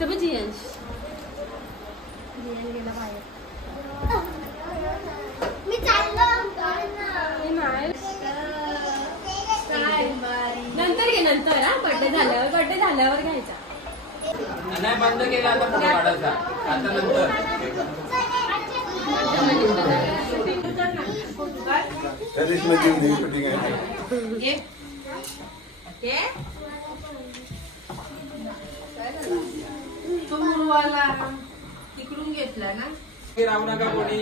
तर मग जियांश गेला बाहेर. मी चाललो नंतर घे नंतर हा बर्थडे झाल्यावर घ्यायचा. नाही बंद केला आता फोटो काढायचा आता नंतर. तो मुलवाला तिकडून घेतला ना. राहू नका कोणी.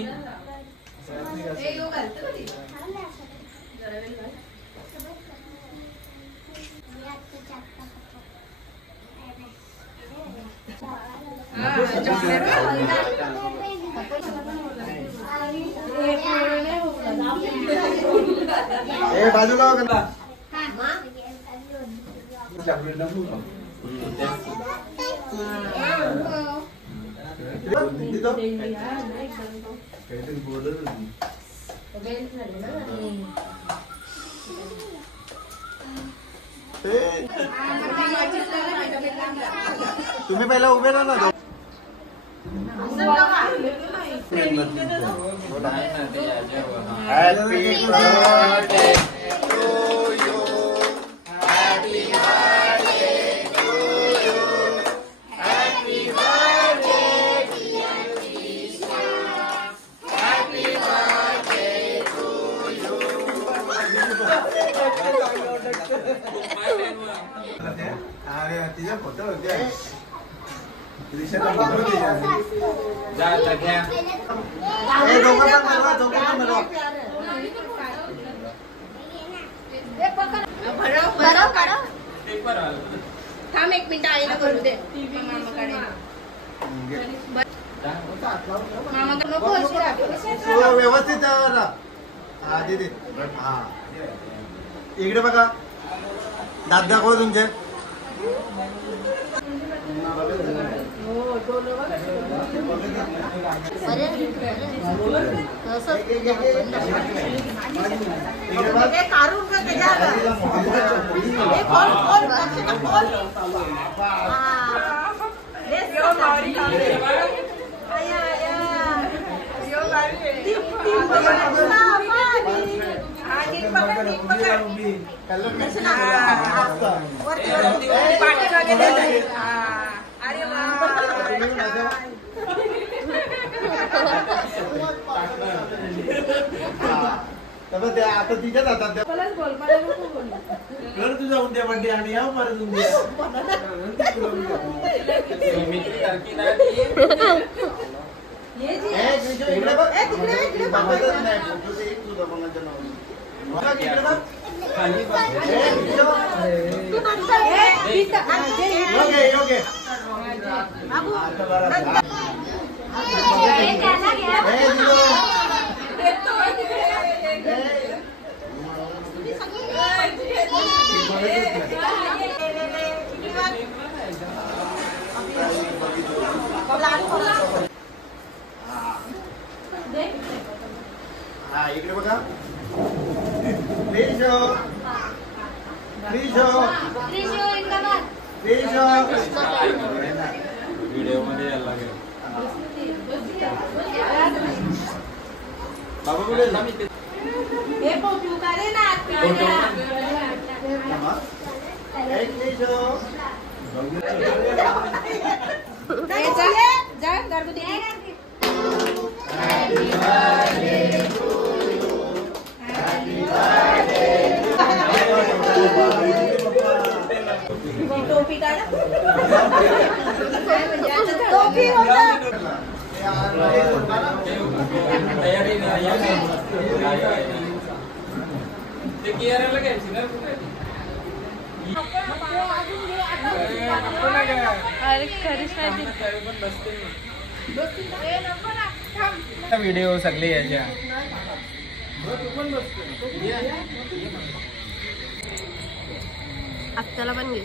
बाजूला तुम्ही पहिला उभे राहा ना. अरे तिचा फोटो होते थांब एक मिनिट आईला करू दे. मामाकडे व्यवस्थित हा दीदी. हा इकडे बघा दात दाखवा तुमचे. आता तिच्याच हातात कर तुझा उद्या बड्डे आणि या परत उद्या. हा इकडे बघा. व्हिडिओ मध्ये यायला लागेल. बाबा कुठे टोपी काढा. व्हिडिओ सगळे याच्या आत्याला पण घे.